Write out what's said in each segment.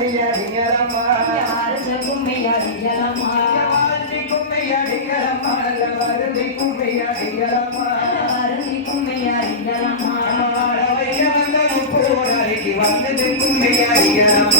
கும்மையடிக்கிறம்மா யாருக்கு கும்மையடிக்கிறம்மா யாருக்கு கும்மையடிக்கிறம்மா யாருக்கு கும்மையடிக்கிறம்மா யாருக்கு கும்மையடிக்கிறம்மா வந்த குப்போடாரிக்கு வந்தது கும்மையடிக்கிறம்மா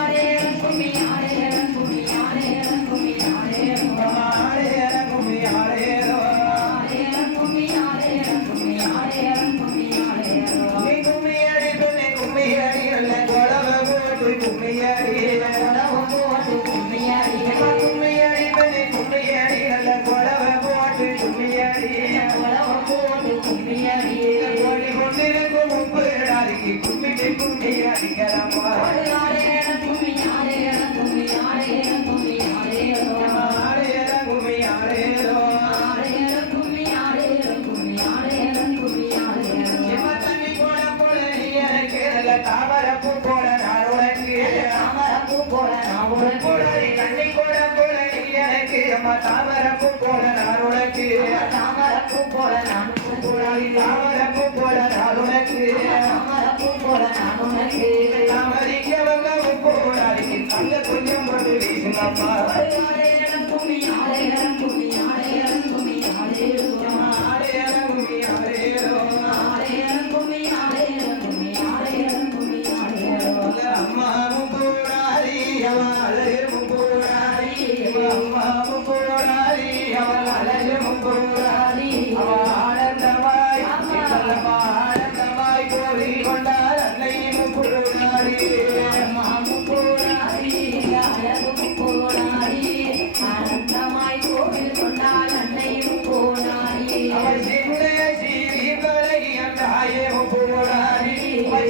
அம்மா தாமரப்பூ போல நான் உனக்கு போடாடி தாமரப்பூ போல நான் உனக்கு. தாமரிக்கவங்க போடாடி கண்ண கொஞ்சம் போட்டு வீசுங்கம்மா அந்த ஆயமும் போடாடி அவன்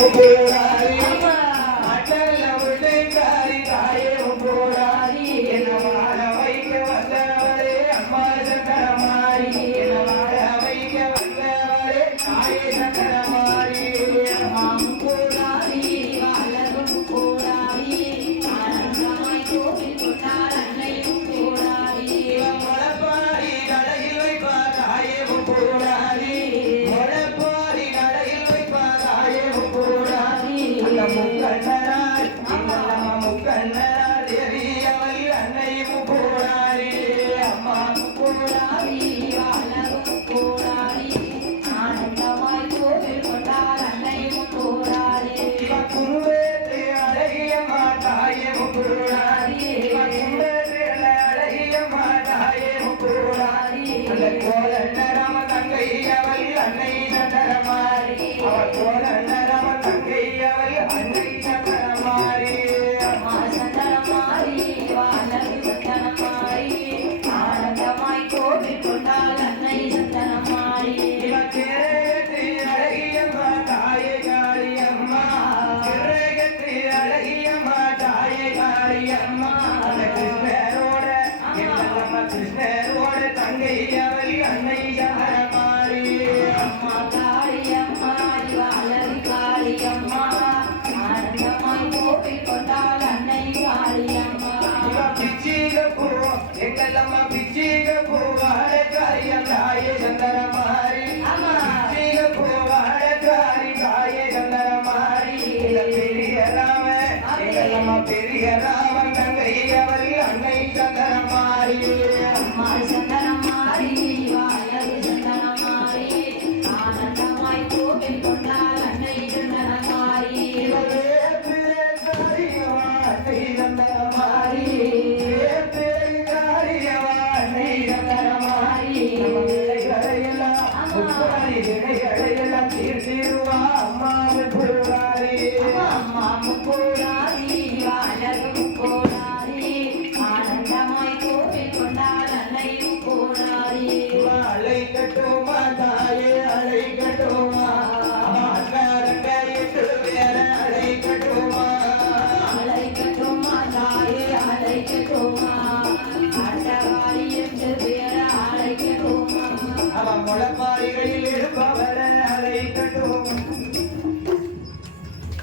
hope Maria.